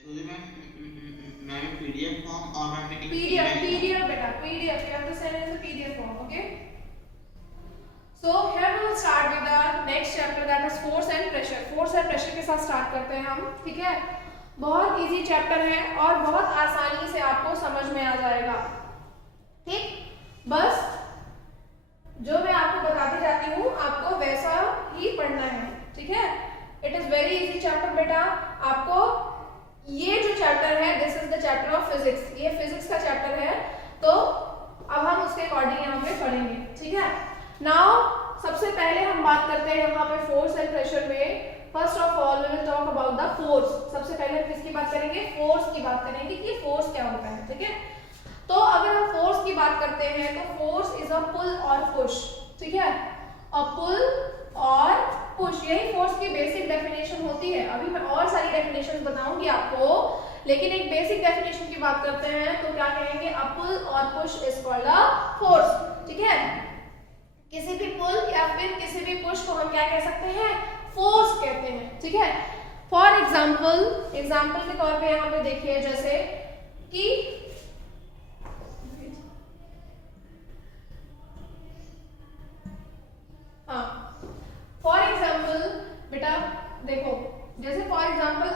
Actually, ma'am PDF form or ma'am PDF बेटा, PDF, you have to send in the PDF form, okay? So here we will start with the next chapter, that is force and pressure. Force and pressure के साथ start करते हैं हम, ठीक है? बहुत easy chapter है और बहुत आसानी से आपको समझ में आ जाएगा, ठीक? बस जो मैं आपको बताती जाती हूँ आपको वैसा ही पढ़ना है, ठीक है? It is very easy chapter बेटा। आपको ये जो चैप्टर है, this is the chapter of physics, ये फिजिक्स का चैप्टर है, तो अब हम उसके अकॉर्डिंग यहाँ पे पढ़ेंगे, ठीक है? नाउ सबसे पहले हम बात करते हैं यहाँ पे फोर्स एंड प्रेशर में। First of all we will talk about the force. सबसे पहले हम किसकी बात करेंगे? फोर्स की बात करेंगे कि फोर्स क्या होता है, ठीक है? तो अगर हम फोर्स की बात करते हैं तो फोर्स इज अ पुल और पुश, ठीक है? अ पुल और पुश, यही फोर्स की बेसिक डेफिनेशन होती है। अभी मैं और सारी डेफिनेशन बताऊंगी आपको, लेकिन एक बेसिक डेफिनेशन की बात करते हैं तो क्या कहेंगे? अ पुल और push is called a force, ठीक है? किसी भी पुल या फिर किसी भी पुश को हम क्या कह सकते हैं? फोर्स कहते हैं, ठीक है? फॉर एग्जाम्पल के तौर पे यहाँ पे देखिए, जैसे कि फॉर एग्जाम्पल बेटा देखो, जैसे for example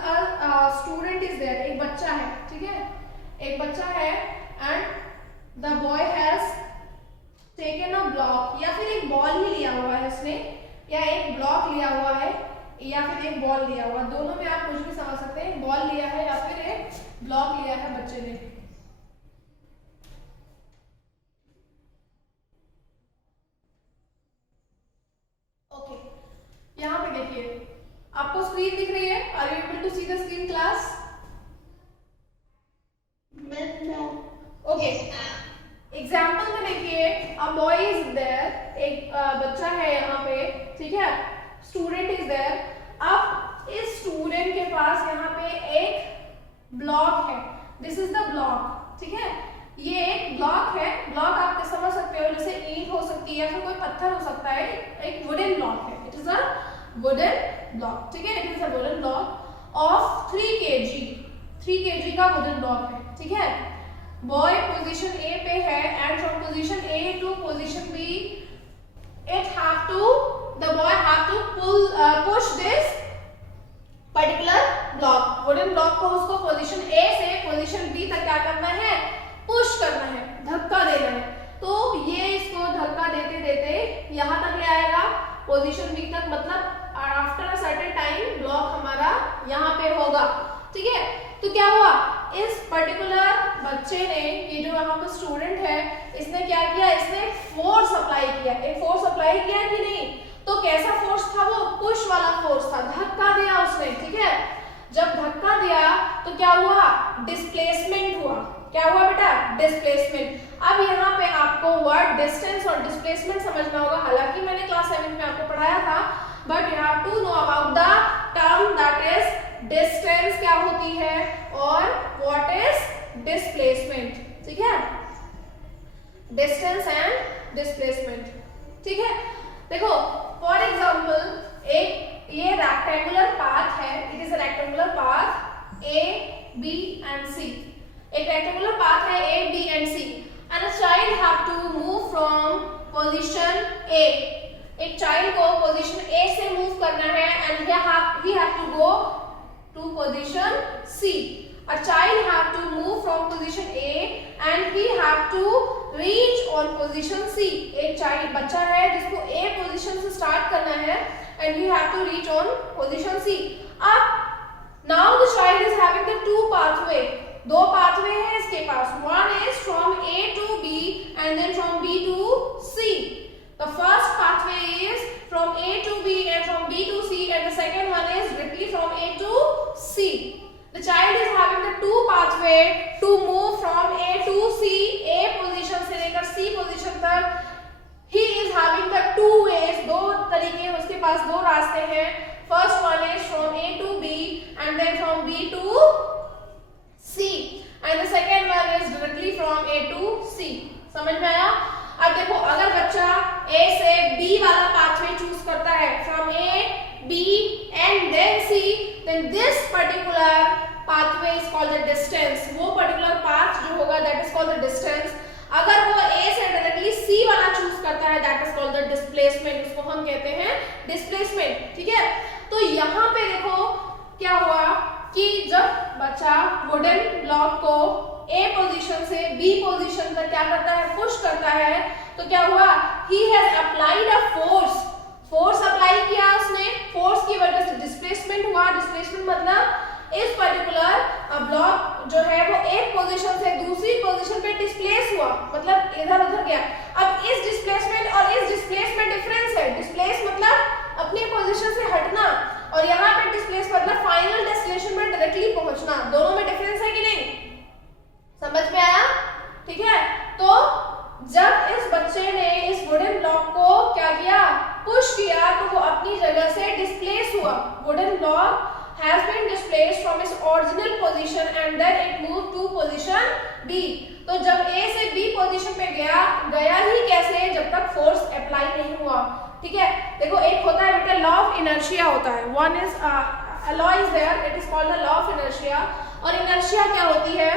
student is there, एक बच्चा है, ठीक है? एक बच्चा है and the boy has taken a block, या फिर एक बॉल ही लिया हुआ है उसने, या एक ब्लॉक लिया हुआ है, या फिर एक बॉल लिया हुआ, दोनों में आप कुछ भी समझ सकते हैं। बॉल लिया है या फिर एक ब्लॉक लिया है बच्चे ने। ओके, यहाँ पे देखिए, आपको स्क्रीन दिख रही है? Are you able to see the screen class? Okay, example में देखिए, अ बॉय इज देयर, एक बच्चा है यहाँ पे, ठीक है? Student is there. अब इस स्टूडेंट के पास यहाँ पे एक ब्लॉक है, दिस इज द ब्लॉक, ठीक है? ये एक ब्लॉक है। ब्लॉक आप समझ सकते हो, जैसे ईंट हो सकती है या फिर कोई पत्थर हो सकता है, एक वुडन ब्लॉक है। It is a wooden block, ठीक है? It is a wooden block of 3 kg, 3 kg का वुडन ब्लॉक है, ठीक है? बॉय पोजीशन ए पे है and from position A to position B the boy have to push this particular block, wooden block को उसको पोजीशन ए से position B तक क्या करना है? पुश करना है, धक्का देना है। तो ये इसको धक्का देते देते यहाँ तक ले आएगा, पोजीशन बी तक, मतलब after a certain time block हमारा यहाँ पे होगा, ठीक है? तो क्या हुआ? इस पर्टिकुलर बच्चे ने, ये जो यहाँ पे स्टूडेंट है, इसने क्या किया? इसने फोर्स अप्लाई किया। एक फोर्स अप्लाई किया कि नहीं? तो कैसा फोर्स था वो? पुश वाला फोर्स था, धक्का दिया उसने, ठीक है? जब धक्का दिया तो क्या हुआ? डिस्प्लेसमेंट हुआ। क्या हुआ बेटा? डिस्प्लेसमेंट। अब यहाँ पे आपको वर्ड डिस्टेंस और डिस्प्लेसमेंट समझना होगा। हालांकि मैंने क्लास 7 में आपको पढ़ाया था, but you have to know about the term that is distance क्या होती है और व्हाट इज डिस्प्लेसमेंट, ठीक है? डिस्टेंस एंड डिस्प्लेसमेंट, ठीक है? देखो, फॉर एग्जांपल एक ये रेक्टेंगुलर पाथ है, it is a rectangular path A B and C. एक रेक्टेंगुलर पाथ है A B and C and a child have to move from position A. एक child को पोजीशन ए से move करना है and he have to go to position C. A child have to move from position A and he have to reach on position C. एक child बच्चा है जिसको A position से start करना है and he have to reach on position C. अब now the child is having the two pathway. दो pathway है इसके पास. One is from A to B and then from B to C. The first pathway is from A to B and from B to C, and the second one is directly from A to C. The child is having the two pathway to move from A to C, A position से लेकर C position तक. He is having the two ways, दो तरीके उसके पास, दो रास्ते हैं. First one is from A to B and then from B to C, and the second one is directly from A to C. समझ में आया? अब देखो, अगर बच्चा A से B वाला पाथवे चूज करता है, from A, B and then C, then this particular pathway is that is called the distance. अगर वो ए से डायरेक्टली सी वाला चूज करता है that is called the displacement, उसको हम कहते हैं डिस्प्लेसमेंट, ठीक है। तो यहाँ पे देखो क्या हुआ कि जब बच्चा वुडन ब्लॉक को ए पोजीशन से बी पोजीशन तक क्या करता है, पुश करता है, तो क्या हुआ, he has applied a force apply किया उसने, फोर्स की वजह से डिस्प्लेसमेंट हुआ। डिस्प्लेसमेंट मतलब इस पर्टिकुलर ब्लॉक जो है वो एक पोजीशन से दूसरी पोजीशन पे डिस्प्लेस हुआ, मतलब इधर उधर गया। अब इस डिस्प्लेसमेंट और इस डिस्प्लेस में डिफरेंस है। डिस्प्लेस मतलब अपनी पोजीशन से हटना और यहाँ पे डिस्प्लेस मतलब फाइनल डेस्टिनेशन में डायरेक्टली पहुंचना, दोनों में डिफरेंस है कि नहीं, समझ में आया, ठीक है। तो जब इस बच्चे ने इस वुडन ब्लॉक को क्या किया, पुश किया, तो वो अपनी जगह से डिस्प्लेस हुआ। Wooden block has been displaced from its original position and then it moved to position B। तो जब A से B पोजीशन पे गया ही कैसे, जब तक फोर्स अप्लाई नहीं हुआ, ठीक है। देखो एक होता है बेटा लॉ ऑफ इनर्शिया होता है, one is law is there, it is called the law of inertia. और इनर्शिया क्या होती है,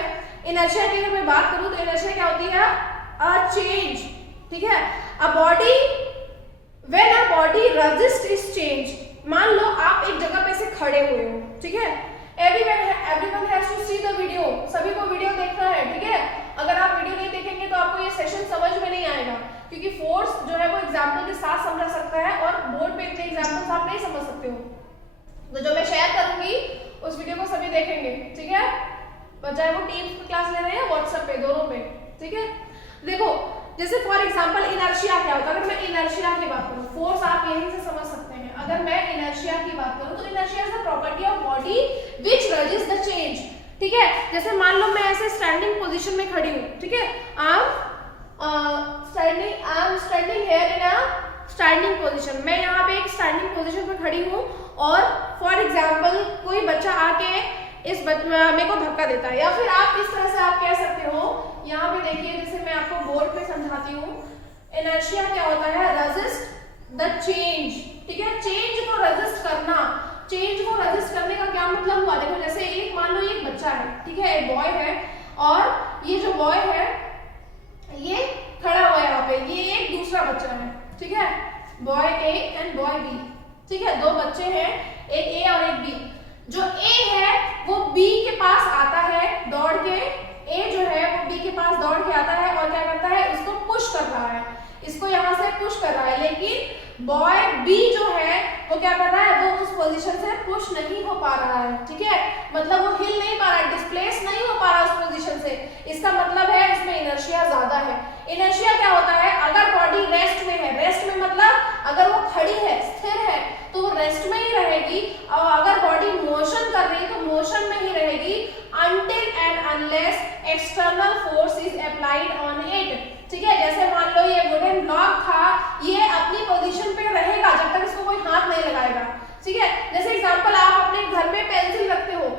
इनर्शिया की अगर मैं बात करूं तो इनर्शिया क्या होती है, अ चेंज, ठीक है। A body, when a body resist is change, मान लो आप एक जगह पे से खड़े हुए हो, ठीक है, everyone has to see the video, सभी को वीडियो देखना है, ठीक है। अगर आप वीडियो नहीं देखेंगे तो आपको ये सेशन समझ में नहीं आएगा, क्योंकफोर्स जो है वो एग्जाम्पल के साथ समझा सकता है और बोर्ड पे इतने एग्जाम्पल्स आप नहीं समझ सकते हो। तो जो मैं शेयर करूंगी उस वीडियो को सभी देखेंगे, ठीक है, चाहे वो टीम्स पे क्लास ले रहे हैं व्हाट्सएप पे, दोनों पे, ठीक है। देखो जैसे फॉर एग्जांपल इनर्शिया क्या होता है, अगर मैं इनर्शिया की बात करूं, फोर्स आप यहीं से समझ सकते हैं। अगर मैं इनर्शिया की बात करूं तो inertia is the property of body which resist the change, ठीक है। जैसे मान लो मैं ऐसे स्टैंडिंग पोजीशन में खड़ी हूं, ठीक है, I am standing here in a standing position, मैं यहाँ पे एक स्टैंडिंग पोजीशन पे खड़ी हूँ और फॉर एग्जांपल कोई बच्चा आके इस मेरे को धक्का देता है, या फिर आप इस तरह से आप कह सकते हो, यहाँ पे देखिए जैसे मैं आपको बोर्ड पे समझाती हूँ, इनर्शिया क्या होता है, रेजिस्ट द चेंज, ठीक है। चेंज को रेजिस्ट करना, चेंज को रेजिस्ट करने का क्या मतलब हुआ, देखो जैसे एक मान लो एक बच्चा है, ठीक है, एक बॉय है, और ये जो बॉय है ये खड़ा हुआ है यहाँ पे, ये एक दूसरा बच्चा है, ठीक है, boy A and boy B, ठीक है, दो बच्चे हैं, एक ए और एक बी। जो ए है वो बी के पास आता है दौड़ के, ए जो है वो बी के पास दौड़ के आता है और क्या करता है, इसको पुश कर रहा है, इसको यहाँ से पुश कर रहा है, लेकिन बॉय बी जो है वो क्या कर रहा है, वो उस पोजीशन से पुश नहीं हो पा रहा है, ठीक है, मतलब वो हिल नहीं पा रहा है, डिस्प्लेस नहीं हो पा रहा उस पोजीशन से। इसका मतलब है इसमें इनर्शिया ज्यादा है। इनर्शिया क्या होता है, अगर बॉडी रेस्ट में है, रेस्ट में मतलब अगर वो खड़ी है, स्थिर है, तो वो रेस्ट में ही रहेगी, और अगर बॉडी मोशन कर रही है तो मोशन में ही रहेगी until and unless external force is applied on it, ठीक है। जैसे मान लो ये वुडन ब्लॉक था, ये अपनी पोजीशन पे रहेगा जब तक इसको कोई हाथ नहीं लगाएगा, ठीक है। जैसे एग्जांपल आप अपने घर में पेंसिल रखते हो,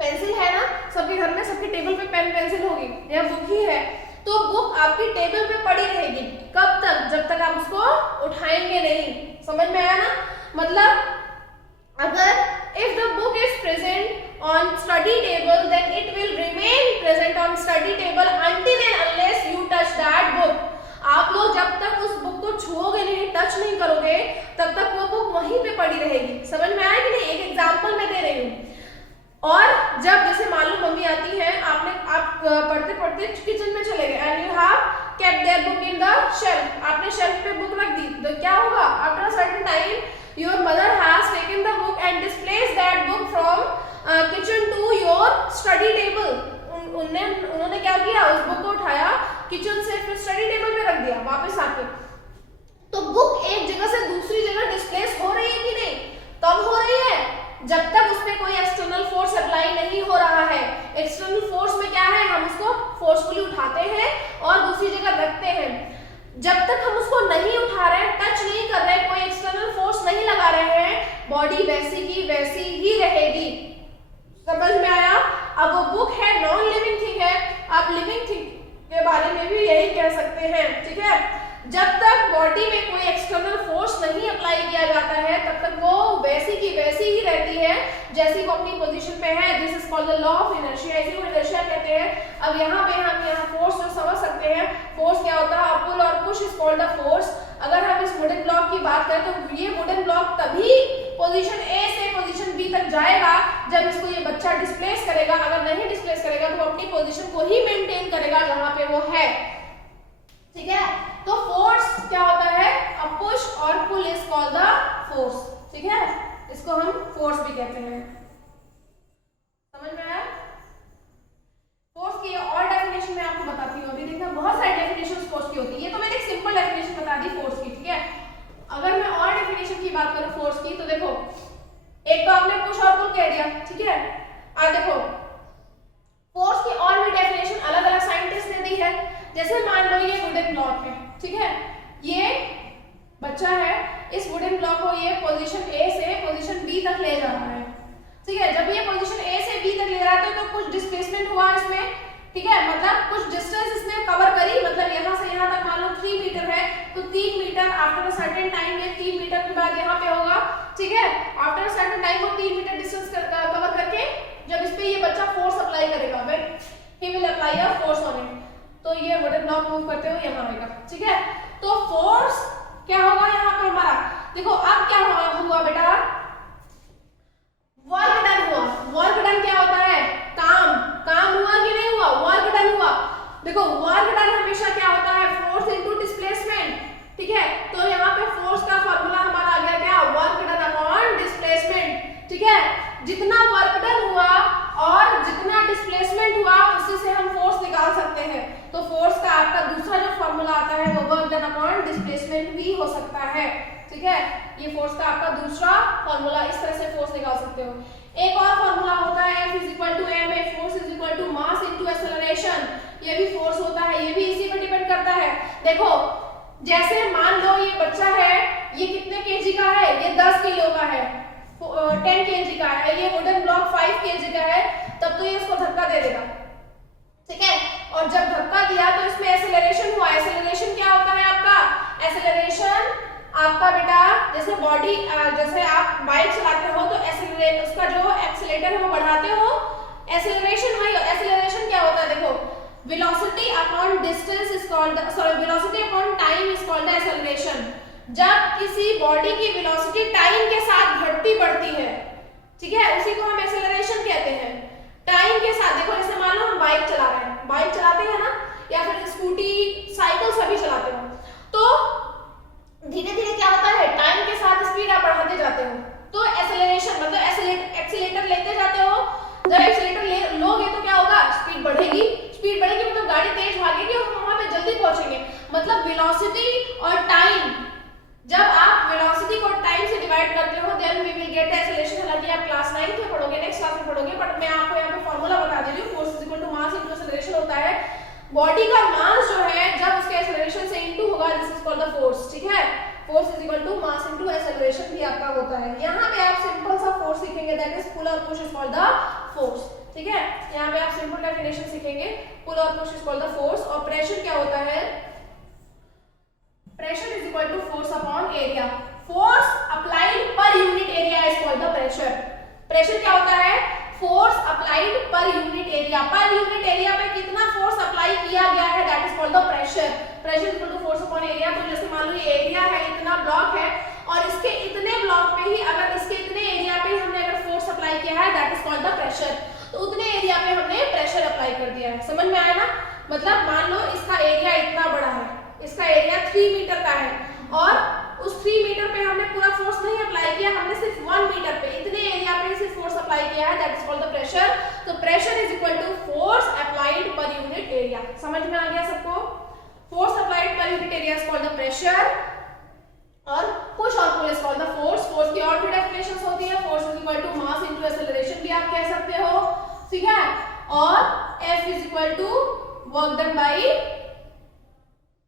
पेंसिल है ना सबके घर में, सबके टेबल पे पेन पेंसिल होगी या बुक ही है, तो बुक आपकी टेबल पे पड़ी रहेगी, कब तक, जब तक आप उसको उठाएंगे नहीं, समझ में आया ना। मतलब अगर if the book is present on study table then it will remain present on study table until and unless you touch that book। आप लोग जब तक उस बुक को छुओगे नहीं, टच नहीं करोगे, तब तक वो बुक वहीं पे पड़ी रहेगी, समझ में आया कि नहीं। एक एग्जांपल मैं दे रही हूँ। और जब जैसे मान लो मम्मी आती है, आप पढ़ते पढ़ते किचन में चले गए and you have kept their book in the shelf, आपने शेल्फ पे बुक रख दी, तो क्या होगा, after a certain time your mother has taken the book and displaced that book from kitchen to your study table। उन्होंने क्या किया, उस बुक को उठाया किचन से फिर स्टडी टेबल पे रख दिया वापस आके। तो बुक एक जगह से दूसरी जगह डिस्प्लेस हो रही है कि नहीं, कब हो रही है, जब तक उसमें कोई एक्सटर्नल फोर्स अप्लाई नहीं हो रहा है। एक्सटर्नल फोर्स में क्या है, हम उसको फोर्सफुली उठाते हैं और दूसरी जगह रखते हैं। जब तक हम उसको नहीं उठा रहे हैं, टच नहीं कर रहे हैं, कोई एक्सटर्नल फोर्स नहीं लगा रहे हैं, बॉडी वैसी की वैसी ही रहेगी, समझ में आया। अब वो बुक है, नॉन लिविंग थिंग है, आप लिविंग थिंग के बारे में भी यही कह सकते हैं, ठीक है। जब तक बॉडी में कोई एक्सटर्नल फोर्स नहीं अप्लाई किया जाता है तब तक वो वैसी की वैसी ही रहती है जैसी वो अपनी पोजीशन पे है। This is called the law of inertia, इसी को इनर्शिया कहते हैं। अब यहाँ पे हम यहाँ फोर्स जो समझ सकते हैं, फोर्स क्या होता है, पुल और push is called the force. अगर हम इस वुडन ब्लॉक की बात करें तो ये वुडन ब्लॉक तभी पोजीशन ए से पोजीशन बी तक जाएगा जब इसको ये बच्चा डिस्प्लेस करेगा। अगर नहीं डिस्प्लेस करेगा तो वो अपनी पोजीशन को ही मेंटेन करेगा जहां पे वो है, ठीक है। तो फोर्स क्या होता है, अ पुश और pull is called the force, ठीक है। इसको हम फोर्स भी कहते हैं। समझ में आया? फोर्स की और डेफिनेशन मैं आपको बताती हूँ। अभी देखना बहुत सारी डेफिनेशन फोर्स की होती है, ये तो मैंने एक सिंपल डेफिनेशन बता दी फोर्स की, ठीक है। अगर मैं और डेफिनेशन की बात करूं फोर्स की तो देखो, एक तो आपने पुश और पुल कह दिया, ठीक है। अब देखो फोर्स की और भी डेफिनेशन अलग अलग साइंटिस्ट ने दी है। जैसे मान लो ये वुडन ब्लॉक है, ठीक है, ये बच्चा है, इस वुडन ब्लॉक को ये पोजीशन ए से पोजीशन बी तक ले जा रहा है, ठीक है। जब ये पोजीशन ए से बी तक ले रहा है तो कुछ डिस्प्लेसमेंट हुआ इसमें, ठीक है, मतलब कुछ डिस्टेंस इसने कवर करी, मतलब यहाँ से यहाँ तक मान लो 3 मीटर है तो 3 metre after a certain time में 3 मीटर के बाद यहाँ पे होगा, ठीक है। आफ्टर अ सर्टेन टाइम वो 3 मीटर डिस्टेंस कवर करके जब इस पे ये बच्चा फोर्स अप्लाई करेगा, when he will apply a force on it, तो ये वुडन ब्लॉक मूव करते हुए यहाँ आएगा, ठीक है। तो फोर्स क्या होगा यहाँ पे हमारा, देखो अब क्या हुआ बेटा, वर्क डन हुआ। वर्क डन क्या होता है, काम हुआ कि नहीं हुआ, वर्क डन हुआ। देखो वर्क डन हमेशा क्या होता है, फोर्स इनटू डिस्प्लेसमेंट, ठीक है। तो यहाँ पे फोर्स का फार्मूला हमारा आ गया क्या, वर्क डन अपॉन डिस्प्लेसमेंट, ठीक है। जितना वर्क डन हुआ और जितना डिस्प्लेसमेंट हुआ उसी से हम फोर्स निकाल सकते हैं। तो फोर्स का आपका दूसरा जो फार्मूला आता है वो वर्क डन अपॉन डिस्प्लेसमेंट भी हो सकता है, ठीक है। ये फोर्स का आपका दूसरा फार्मूला, इस तरह से फोर्स निकाल सकते हो। एक और फार्मूला होता है F is equal to ma, force is equal to mass into acceleration. ये भी फोर्स होता है, ये भी इसी पर डिपेंड करता है। देखो जैसे मान लो ये बच्चा है, ये कितने केजी का है, ये 10 किलो का है, 10 केजी का है, ये वुडन ब्लॉक 5 केजी का है, तब तो ये इसको धक्का दे देगा, ठीक है। और जब धक्का दिया तो इसमें एक्सेलरेशन हुआ। एक्सेलरेशन क्या होता है आपका, एक्सेलरेशन आपका बेटा जैसे बॉडी, जैसे आप बाइक चलाते हो तो एक्सेलरेट, उसका जो एक्सीलरेटर है वो बढ़ाते हो, एक्सेलरेशन वही। एक्सेलरेशन क्या होता है, देखो velocity upon distance is called, sorry velocity upon time is called acceleration. जब किसी बॉडी की वेलोसिटी टाइम के साथ घटती बढ़ती है, ठीक है, उसी को हम एक्सेलरेशन कहते हैं। टाइम के साथ, देखो जैसे मान लो हम बाइक चला रहे हैं, बाइक चलाते हैं ना, या फिर स्कूटी, साइकिल सभी चलाते हो, तो धीरे धीरे क्या होता है, टाइम के साथ स्पीड आप बढ़ाते जाते हो, तो एक्सेलरेशन मतलब एक्सीलरेटर लेते जाते हो। जब एक्सीलरेटर लोगे तो क्या होगा, स्पीड बढ़ेगी, स्पीड बढ़ेगी मतलब गाड़ी तेज भागेगी और वहां पे जल्दी पहुंचेंगे। मतलब वेलोसिटी और टाइम, जब आप वेलोसिटी को टाइम से डिवाइड करते हो then we will get the acceleration. हालांकि आप क्लास 9 में पढ़ोगे, नेक्स्ट क्लास में पढ़ोगे, बट मैं आपको यहाँ पे फॉर्मूला बता दे रही हूँ। Force is equal to mass into acceleration होता है। बॉडी का मास जो है जब उसके एक्सेलरेशन से इनटू होगा, this is called the force, ठीक है। Force is equal to mass into acceleration भी आपका होता है। यहाँ पे आप सिंपल सा फोर्स सीखेंगे, दैट इज पुल और push is called the force, ठीक है। यहाँ पे आप सिंपल डेफिनेशन सीखेंगे, पुल और push is called the force. और प्रेशर क्या होता है, pressure is equal to force upon area. Force applied per unit area is called the pressure. Pressure क्या होता है, force applied per unit area. Per unit area पे कितना force apply किया गया है, that is called the pressure. Pressure is equal to force upon area. तो जैसे मान लो ये एरिया है, इतना ब्लॉक है, और इसके इतने ब्लॉक पे ही, अगर इसके इतने एरिया पे हमने अगर फोर्स अप्लाई किया है, that is called the pressure. तो उतने एरिया पे हमने प्रेशर अप्लाई कर दिया है। समझ में आया ना? मतलब मान लो इसका एरिया इतना बड़ा है, इसका एरिया 3 मीटर का है, और उस 3 मीटर पे हमने पूरा फोर्स नहीं अप्लाई किया, हमने सिर्फ 1 मीटर पे, इतने एरिया पे सिर्फ फोर्स अप्लाई किया है, that is called the pressure. तो pressure is equal to force applied per unit area. समझ में आ गया सबको? Force applied per unit area is called the pressure, और पुश और pull is called the force. Force की और भी डेफिनेशंस होती है। Force is equal to mass into acceleration भी आप कह सकते हो, ठीक है। और F is equal to work done bye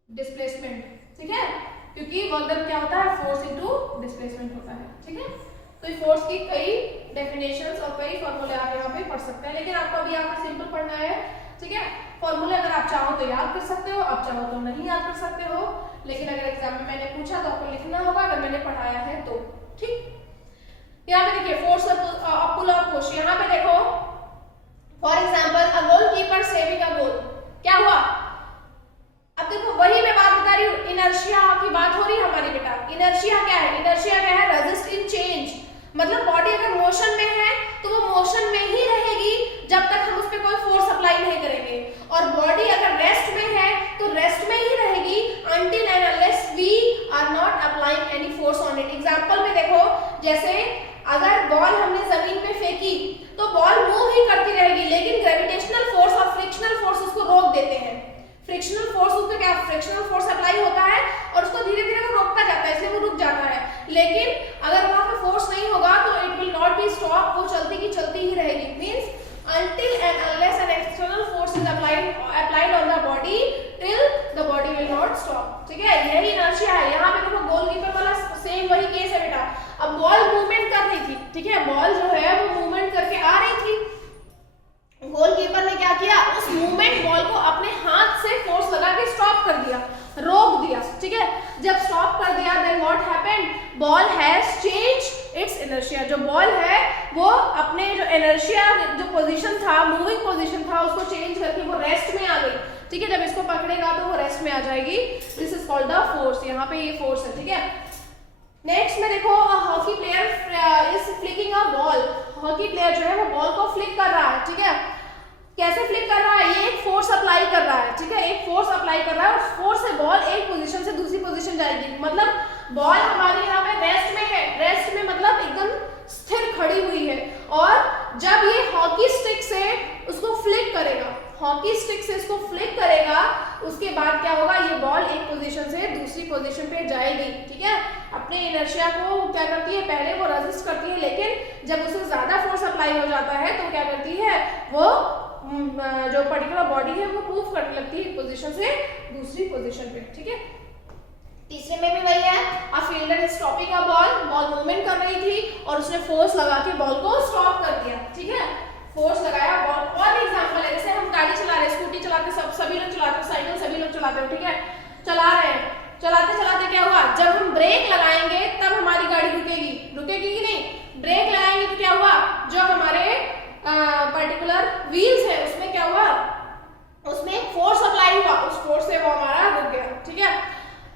displacement, ठीक है, क्योंकि वर्क डन क्या होता है, फोर्स इनटू डिस्प्लेसमेंट होता है, ठीक है। तो ये फोर्स की कई डेफिनेशंस और कई फॉर्मूले आप यहाँ पे पढ़ सकते हैं, लेकिन आपको अभी यहाँ पर सिंपल पढ़ना है, ठीक है। फॉर्मूले अगर आप चाहो तो याद कर सकते हो, आप चाहो तो नहीं याद कर सकते हो, लेकिन अगर एग्जाम में मैंने पूछा तो आपको लिखना होगा अगर मैंने पढ़ाया है तो। ठीक, यहाँ पे देखिए फोर्स पुल और पुश। यहाँ पे देखो for example a goalkeeper saving a goal, क्या हुआ? अब देखो वही मैं बात बता रही हूँ, इनर्शिया की बात हो रही है हमारी बेटा। इनर्शिया क्या है? इनर्शिया क्या है? रेजिस्ट इन चेंज। मतलब बॉडी अगर मोशन में है तो वो मोशन में ही रहेगी जब तक हम उस पर कोई फोर्स अप्लाई नहीं करेंगे, और बॉडी अगर रेस्ट में है तो रेस्ट में ही रहेगी until and unless we are not applying any force on it। Example में देखो, जैसे अगर बॉल हमने जमीन पे फेंकी तो बॉल मूव ही करती रहेगी, लेकिन ग्रेविटेशनल फोर्स और फ्रिक्शनल फोर्स उसको रोक देते हैं। फ्रिक्शनल फोर्स उसको क्या, फ्रिक्शनल फोर्स अप्लाई होता है और उसको धीरे धीरे वो रोकता जाता है, इसलिए वो रुक जाता है। लेकिन अगर वहां पे फोर्स नहीं होगा तो it will not be stop, वो चलती की चलती ही रहेगी। Means until and unless an external force is applied on the body till the body will not stop। ठीक है, यही इनर्शिया है। यहाँ पे देखो गोलकीपर वाला सेम वही केस है बेटा। अब बॉल मूवमेंट कर रही थी, ठीक है, बॉल जो है वो मूवमेंट करके आ रही थी, गोलकीपर ने क्या किया, उस मूवमेंट बॉल को अपने हाथ से फोर्स लगा के स्टॉप कर दिया, रोक दिया। ठीक है, जब स्टॉप कर दिया then what happened, ball has changed its inertia. जो बॉल है वो अपने जो इनर्शिया जो पोजीशन था, मूविंग पोजीशन था, उसको चेंज करके वो रेस्ट में आ गई। ठीक है, जब इसको पकड़ेगा तो वो रेस्ट में आ जाएगी। This is called the force. यहाँ पे ये फोर्स है। ठीक है, नेक्स्ट में देखो hockey player is flicking a ball. Hockey player जो है वो बॉल को फ्लिक कर रहा है। ठीक है, कैसे फ्लिक कर रहा है? ये एक फोर्स अप्लाई कर रहा है। ठीक है, एक फोर्स अप्लाई कर रहा है, उस फोर्स से बॉल एक पोजीशन से दूसरी पोजीशन जाएगी। मतलब बॉल हमारी यहाँ पे रेस्ट में है, रेस्ट में मतलब एकदम स्थिर खड़ी हुई है, और जब ये हॉकी स्टिक से उसको फ्लिक करेगा, हॉकी स्टिक से इसको फ्लिक करेगा, उसके बाद क्या होगा, ये बॉल एक पोजीशन से दूसरी पोजीशन पे जाएगी। ठीक है, अपने इनर्शिया को क्या करती है, पहले वो रेजिस्ट करती है, लेकिन जब उसे ज्यादा फोर्स अप्लाई हो जाता है तो क्या करती है, वो जो पर्टिकुलर बॉडी है वो मूव करने लगती है एक पोजीशन से दूसरी पोजीशन पे। ठीक है, तीसरे में भी वही है, a fielder is stopping a ball, ball movement कर रही थी और उसने फोर्स लगा के बॉल को स्टॉप कर दिया। ठीक है, फोर्स लगाया बॉल। और एग्जांपल है, जैसे हम गाड़ी चला रहे हैं, स्कूटी चलाते सभी लोग चलाते हैं, साइकिल सभी लोग चलाते हैं। ठीक है, चला रहे हैं, चलाते चलाते क्या हुआ, जब हम ब्रेक लगाएंगे तब हमारी गाड़ी रुकेगी, रुकेगी कि नहीं? ब्रेक लगाएंगे तो क्या हुआ, जो हमारे पर्टिकुलर व्हील्स है उसमें क्या हुआ, उसमें एक फोर्स अप्लाई हुआ, उस फोर्स से वो हमारा रुक गया। ठीक है,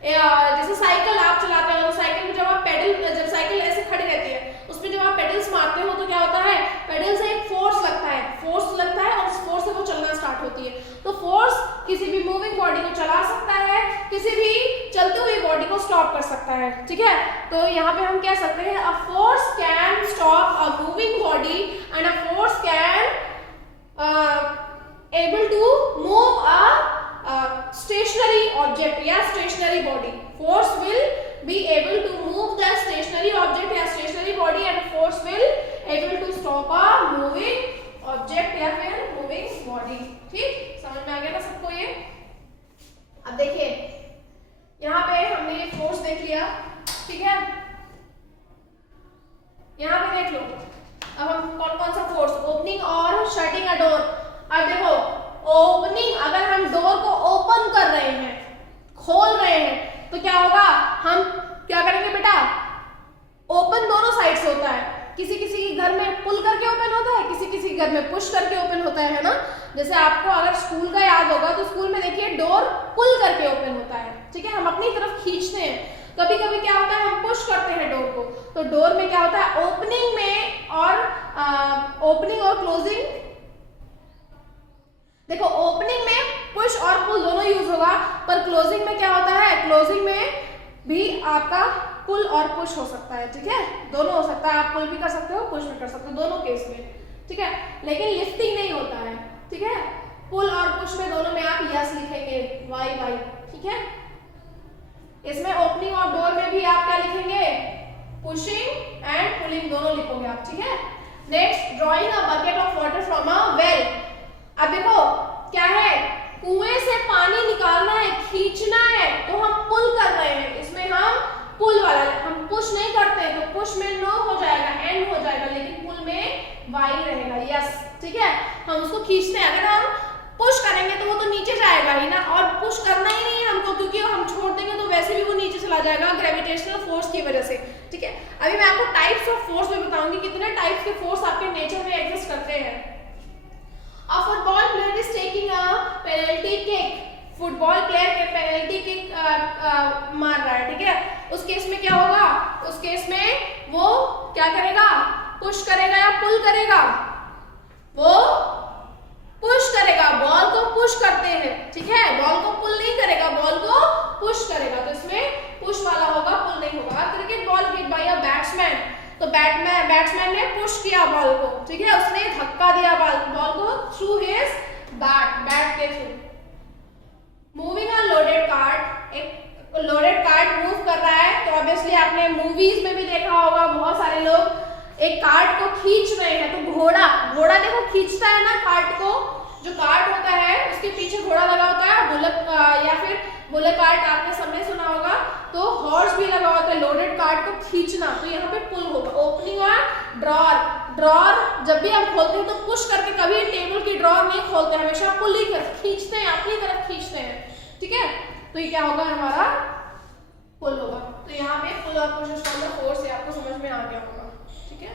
जैसे साइकिल आप चलाते हो, साइकिल में जब आप पेडल, जब साइकिल ऐसे खड़ी रहती है उसमें जब आप पेडल्स मारते हो तो क्या होता है, पेडल से एक फोर्स लगता है, फोर्स लगता है और उस फोर्स से वो चलना स्टार्ट होती है। तो फोर्स किसी भी मूविंग बॉडी को चला सकता है, किसी भी चलती हुई बॉडी को स्टॉप कर सकता है। ठीक है, तो यहाँ पे हम कह सकते हैं a force can stop a moving body and a force can able to move a stationary object या stationary body. Force will be able to move the stationary object या stationary body and force will able to stop a moving object या फिर moving body. ठीक, समझ में आ गया ना सबको ये? अब देखिए यहाँ पे हमने ये फोर्स देख लिया। ठीक है, यहाँ पे देख लो, अब हम कौन कौन सा फोर्स, ओपनिंग और शटिंग अ डोर। अब देखो ओपनिंग, अगर हम डोर को ओपन कर रहे हैं, खोल रहे हैं, तो क्या होगा, हम क्या करेंगे बेटा, ओपन दोनों साइड से होता है। किसी किसी के घर में पुल करके ओपन होता है, किसी किसी के घर में पुश करके ओपन होता है ना। जैसे आपको अगर स्कूल का याद होगा तो स्कूल में देखिए डोर पुल करके ओपन होता है। ठीक है, हम अपनी तरफ खींचते हैं। कभी कभी क्या होता है, हम पुश करते हैं डोर को, तो डोर में क्या होता है, ओपनिंग में और ओपनिंग और क्लोजिंग, देखो ओपनिंग में पुश और पुल दोनों यूज होगा, पर क्लोजिंग में क्या होता है, क्लोजिंग में भी आपका पुल और पुश हो सकता है। ठीक है, दोनों हो सकता है, आप पुल भी कर सकते हो, पुश भी कर सकते हो, दोनों केस में। ठीक है, लेकिन लिफ्टिंग नहीं होता है। ठीक है, पुल और पुश में दोनों में आप यस लिखेंगे, वाई वाई। ठीक है, इसमें ओपनिंग और डोर में भी आप क्या लिखेंगे, पुशिंग एंड पुलिंग दोनों लिखोगे आप। ठीक है, next, drawing a bucket of water from a well. अब देखो क्या है, कुएं से पानी निकालना है, खींचना है, तो हम पुल कर रहे हैं, इसमें हम पुल वाला, हम पुश नहीं करते हैं, तो पुश में नो हो जाएगा, एंड हो जाएगा, लेकिन पुल में वाई रहेगा, यस। ठीक है, हम उसको खींचते हैं। अगर हम पुश करेंगे तो वो तो नीचे जाएगा ही ना, और पुश करना ही नहीं है हमको, क्योंकि हम छोड़ देंगे तो वैसे भी वो नीचे चला जाएगा ग्रेविटेशनल फोर्स की वजह से। ठीक है, अभी मैं आपको टाइप्स ऑफ फोर्स में बताऊंगी कितने टाइप्स के फोर्स आपके नेचर में एग्जिस्ट करते हैं। अ football player is taking a penalty kick, football player के पेनल्टी किक मार रहा है, ठीक है, उस केस में क्या होगा, उस केस में वो क्या करेगा, पुश करेगा या पुल करेगा, वो पुश करेगा, बॉल को पुश करते हैं, ठीक है, बॉल को पुल नहीं करेगा, बॉल को पुश करेगा, तो इसमें पुश वाला होगा, पुल नहीं होगा। Cricket ball hit by a batsman, तो बैट्समैन ने पुश किया बॉल को, ठीक है, उसने धक्का दिया बॉल को थ्रू हिज बैट के थ्रू। मूविंग अ लोडेड कार्ट, एक लोडेड कार्ट मूव कर रहा है, तो ऑब्वियसली आपने मूवीज में भी देखा होगा, बहुत सारे लोग एक कार्ट को खींच रहे हैं, तो घोड़ा देखो खींचता है ना कार्ट को, जो कार्ट होता है उसके पीछे घोड़ा लगा होता है, बुलक या फिर बुलक कार्ट आपने सबने सुना होगा, तो हॉर्स भी लगा होता है, लोडेड कार्ट को खींचना, तो यहाँ पे पुल होगा। ओपनिंग अ ड्रॉर जब भी हम खोलते हैं तो पुश करके कभी टेबल की ड्रॉर नहीं खोलते, हमेशा पुल ही खींचते हैं, अपनी तरफ खींचते हैं, ठीक है, तो ये क्या होगा, हमारा पुल होगा। तो यहाँ पे पुल और पुश का फोर्स है, आपको समझ में आ गया होगा, ठीक है।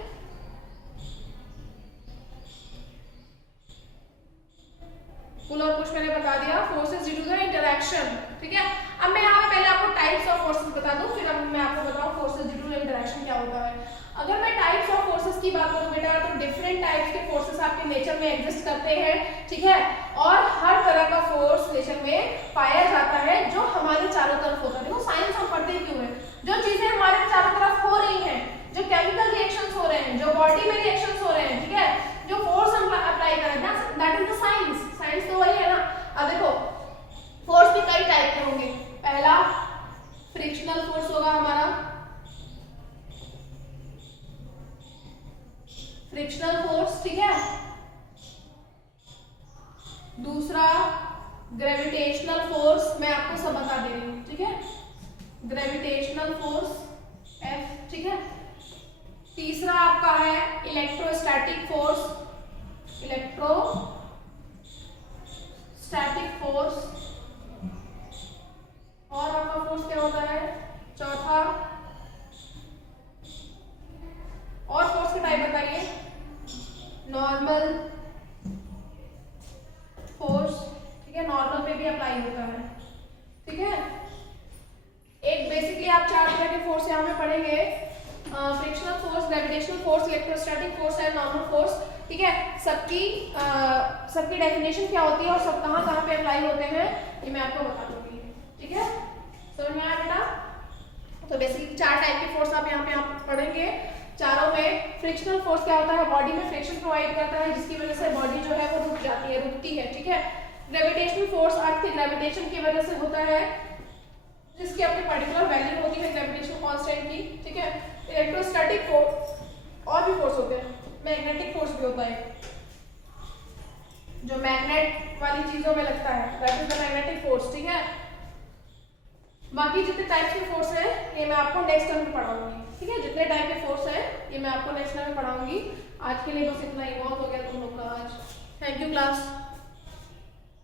पुल और पुश मैंने बता दिया, forces due to the interaction, ठीक है। अब मैं यहाँ पे पहले आपको टाइप्स ऑफ फोर्सेस बता दूं, फिर अब मैं आपको बताऊं forces due to the interaction क्या होता है। अगर मैं टाइप्स ऑफ फोर्सेस की बात करूं बेटा, तो डिफरेंट टाइप्स के फोर्सेस आपके नेचर में एग्जिस्ट करते हैं, ठीक है, और हर तरह का फोर्स नेचर में पाया जाता है जो हमारे चारों तरफ होता है। देखो साइंस हम पढ़ते क्यों है, जो चीजें हमारे चारों तरफ हो रही हैं, जो केमिकल रिएक्शंस हो रहे हैं, जो बॉडी में रिएक्शंस हो रहे हैं, ठीक है, जो फोर्स हम अप्लाई कर रहे हैं, that is the science. Science तो वही है ना। अब देखो फोर्स भी कई टाइप के होंगे। पहला फ्रिक्शनल फोर्स होगा हमारा, फ्रिक्शनल फोर्स, ठीक है। दूसरा ग्रेविटेशनल फोर्स, मैं आपको सब बता दे रही हूँ, ठीक है, ग्रेविटेशनल फोर्स F, ठीक है। तीसरा आपका है इलेक्ट्रोस्टैटिक फोर्स, इलेक्ट्रोस्टैटिक फोर्स, और आपका फोर्स क्या होता है, चौथा, और फोर्स के टाइप बताइए, नॉर्मल फोर्स, ठीक है, नॉर्मल पे भी अप्लाई होता है, ठीक है। एक बेसिकली आप चार तरह के फोर्स यहाँ पे पढ़ेंगे, frictional force, gravitational force, electrostatic force and normal force, ठीक है। सबकी डेफिनेशन क्या होती है और सब कहाँ कहाँ पे अप्लाई होते हैं, ये मैं आपको बता दूंगी, ठीक है। समझ में आया बेटा? तो बेसिकली चार टाइप के फोर्स आप यहाँ पे आप पढ़ेंगे। चारों में फ्रिक्शनल फोर्स क्या होता है, बॉडी में फ्रिक्शन प्रोवाइड करता है, जिसकी वजह से बॉडी जो है वो रुक जाती है, रुकती है, ठीक है। ग्रेविटेशनल फोर्स अर्थ के ग्रेविटेशन की वजह से होता है, जिसकी अपनी पर्टिकुलर वैल्यू होती है ग्रेविटेशन कांस्टेंट की, ठीक है। इलेक्ट्रोस्टैटिक फोर्स, और भी फोर्स होते हैं, मैग्नेटिक फोर्स भी होता है, जो मैग्नेट वाली चीजों में लगता है, that is the magnetic force, ठीक है। बाकी जितने टाइप्स के फोर्स हैं ये मैं आपको नेक्स्ट टर्म में पढ़ाऊंगी, ठीक है। जितने टाइप के फोर्स हैं ये मैं आपको नेक्स्ट टर्म में पढ़ाऊंगी। आज के लिए बस इतना ही बहुत हो गया तुम लोग का आज। Thank you class.